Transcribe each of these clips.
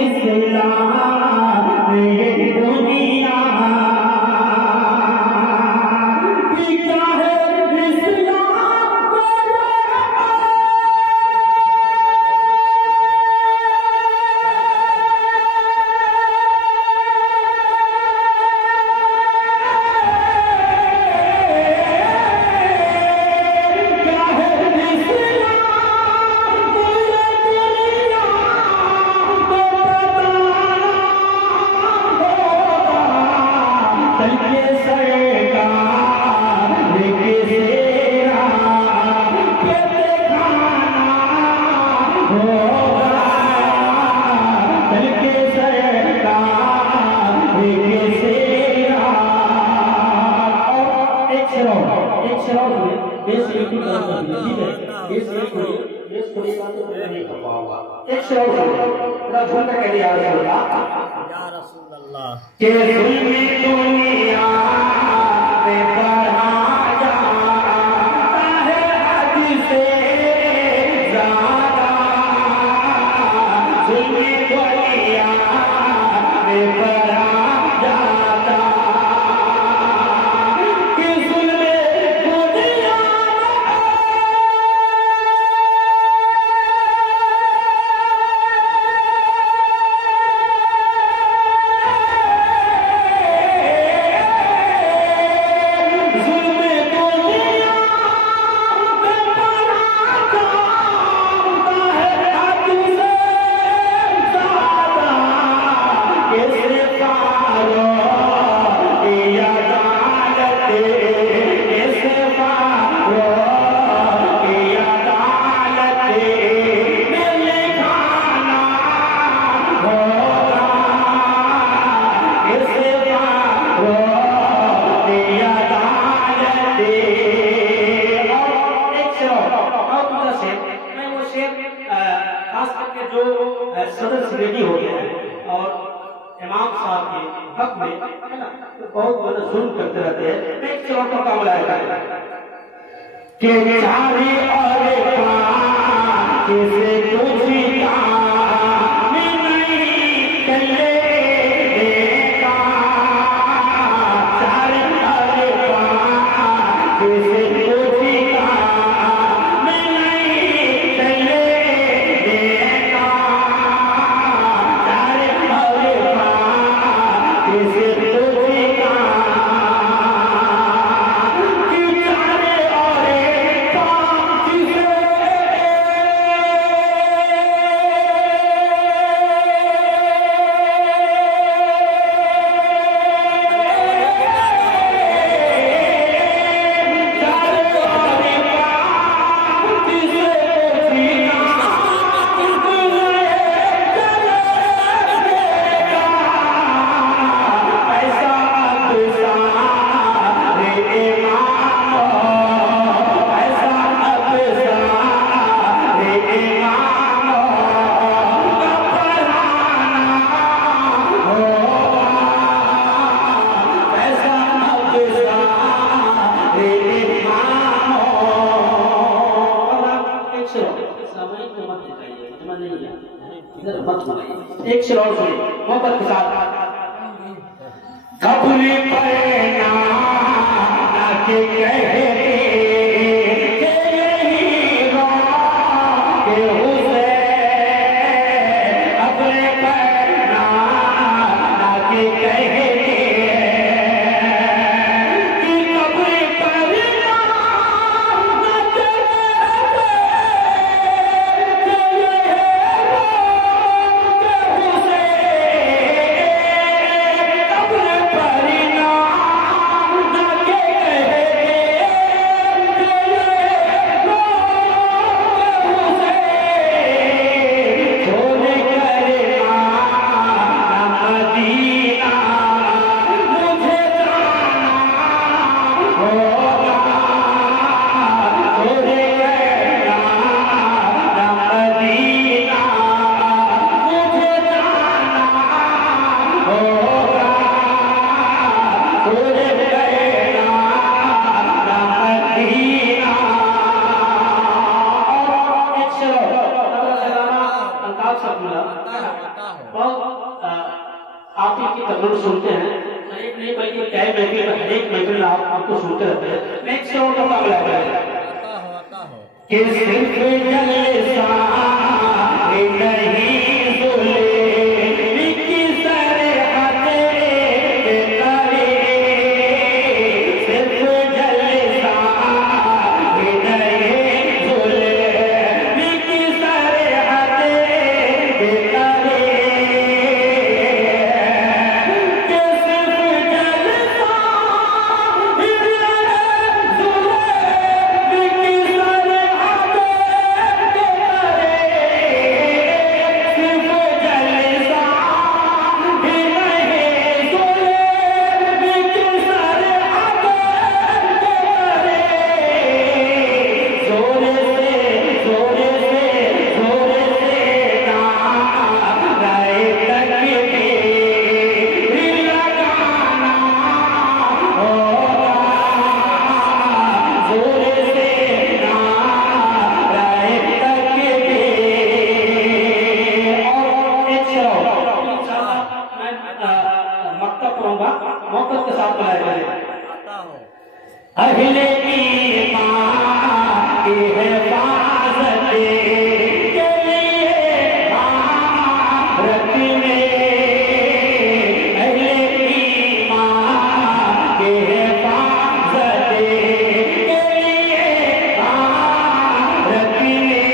इस्लाम ये दुनिया की क्या है इस्लाम के ज़ुल्मी दुनिया में पढ़ा जाता है हद से ज़्यादा, ज़ुल्मी दुनिया में पढ़ा जाता कि ज़ुल्मे दुनिया सदर से रेडी हो गया है और इमाम साहब के हक में है ना बहुत बड़ा जुल्म करते रहते हैं। एक चलो का काम लाएगा कि चाहे और किसे कुछ काम नहीं चले देखा, चाहे और किसे एक शेर और सुनिए मोहब्बत के साथ। कबरी पर ना के कहते के नहीं रो के हुसैन, कबरी पर ना के कहते बहुत आप ही की तकरीर सुनते हैं, एक नहीं बल्कि कई महफिल में, हर एक महफिल में आपको सुनते रहते हैं। मैं एक शेर का मामला है कि सिर्फ जलसा नहीं मोहब्बत के साथ बुलाया जाए। अहले ईमान की हिफाजत के लिए भारत में, अहले ईमान की हिफाजत के लिए भारत में,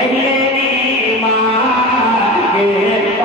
अहले ईमान की हिफाजत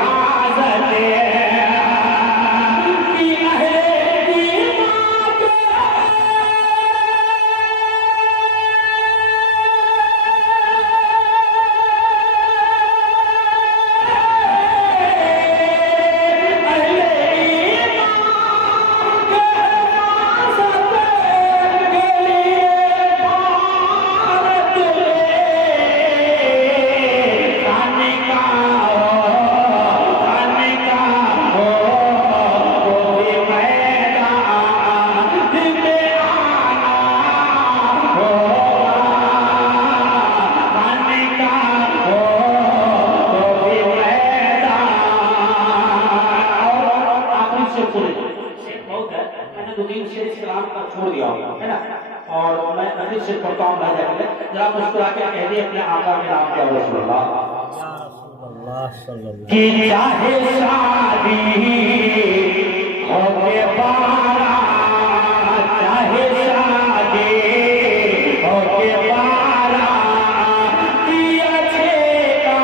छोड़ दिया है ना, और मैं अभी से पढ़ता हूँ भाई जाके जरा मुस्कुरा के कह दिए अपने आका के नाम क्या रसूलुल्लाह कि चाहे शादी हो के बारा, चाहे शादी हो के बारा, कि अच्छे का